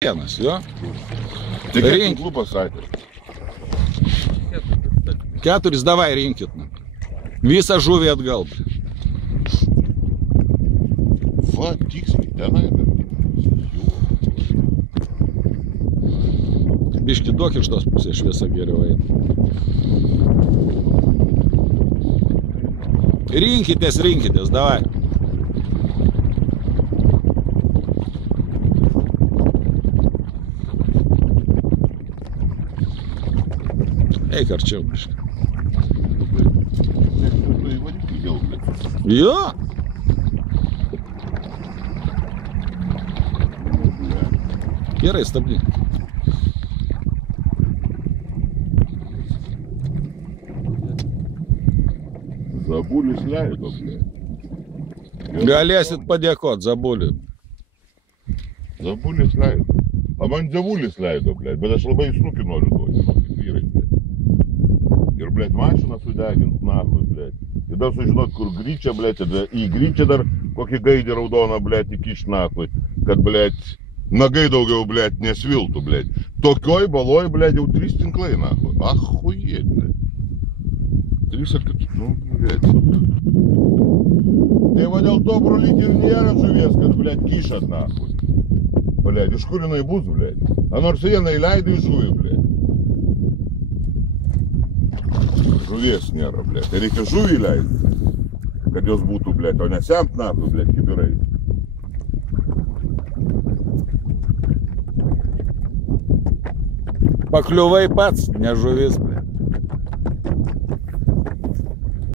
Vienas, jo. Tik tinklų pasakė. 4, davai rinkit. Visą žuvį atgal. Va, tiksliai, tenai. Biški duok iš tos pusės, šviesa geriau eina. Rinkitės, davai. Eik arčiau, biški. Jo. Gerai, stabdyk. Zabulis leido, blė. Galėsit padėkot Zabuliui. Zabulis leido. A man Dievulis leido, blė. Bet aš labai snukį noriu duoti, žinokit, vyrai, blė. Ir, blė, mašiną sudegint, nahui, blė. Ir dar sužinot, kur gryčia, blė. Į gryčią dar kokį gaidį raudoną, blė, įkišt nahui. Kad, blė, nagai daugiau, blė, nesviltų, blė. Tokioj baloj, blė, jau 3 tinklai, nahui. Ahujėt, blė. 3 ar 4, nu, blė. Tai va dėl to, brolyt, ir nėra žuvies, kad, blė, kišat, nahui. Blė, iš kur jinai bus, blė? A nors vieną įleidai žuvį, blė. Žuvies nėra, blė. Tai reikia žuvį įleisti, kad jos būtų, blė, o nesemt nahui, blė, kibirai. Pakliuvai pats, ne žuvis.